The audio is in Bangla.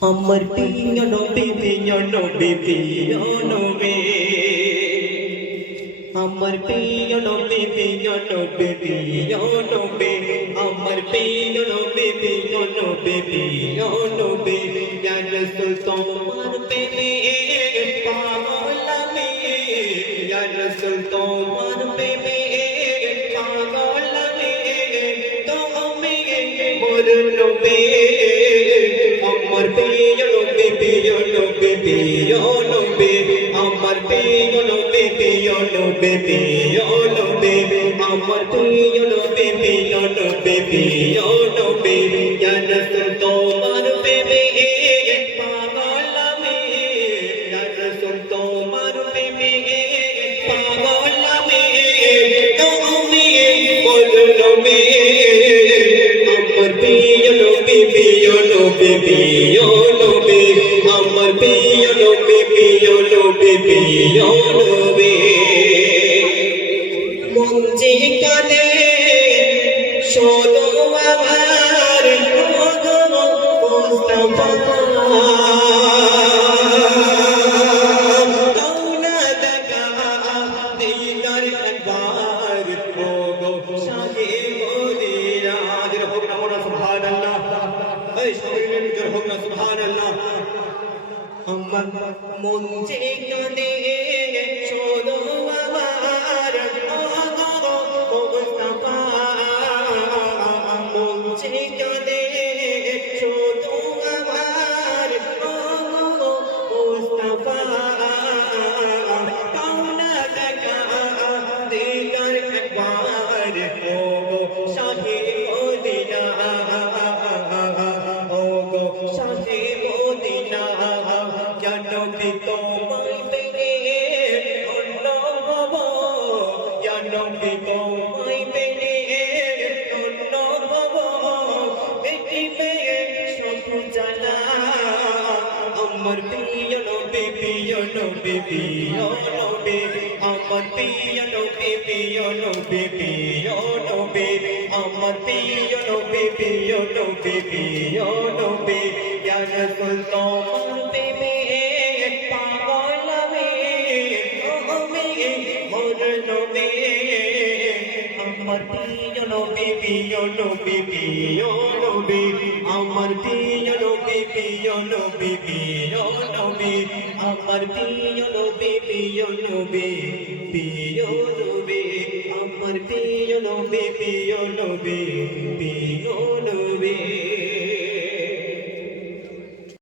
আমার প্রিয় নবী প্রিয় নবী প্রিয় নবী আমার প্রিয় নবী প্রিয় নবী প্রিয় নবী আমার প্রিয় নবী প্রিয় নবী প্রিয় নবী ইয়া রাসূল তোমার প্রেমে পাগল আমি ইয়া রাসূল তোমার প্রেমে পাগল আমি তুমি মোর নবী প্রিয় নবী প্রিয় নবী প্রিয় নবী আমার প্রিয় নবী প্রিয় নবী প্রিয় নবী আমার প্রিয় নবী প্রিয় নবী প্রিয় নবী ইয়া রাসূল তোমার প্রেমে পাগল আমি। ইয়া রাসূল তোমার প্রেমে পাগল আমি। তুমি মোর নবী নবী প্রিয় নবী আমার প্রিয় নবী প্রিয় নবী প্রিয় নবী মন যে কানে শোনো আমার দিদার একবার ওগো শাহে মদিনা এই শরীরের ভিতর হোক মন যে কাঁদে আমার প্রিয় নবী প্রিয় নবী প্রিয় নবী আমার প্রিয় নবী প্রিয় নবী প্রিয় নবী আমার প্রিয় নবী প্রিয় নবী প্রিয় নবী ইয়া রাসূল তোমার প্রেমে পাগল আমি আমি মোর নবী আমার প্রিয় নবী প্রিয় নবী প্রিয় আমার প্রিয় প্রিয় নবী প্রিয় নবী, আমার প্রিয় নবী প্রিয় নবী প্রিয় নবী, আমার প্রিয় নবী প্রিয় নবী প্রিয় নবী।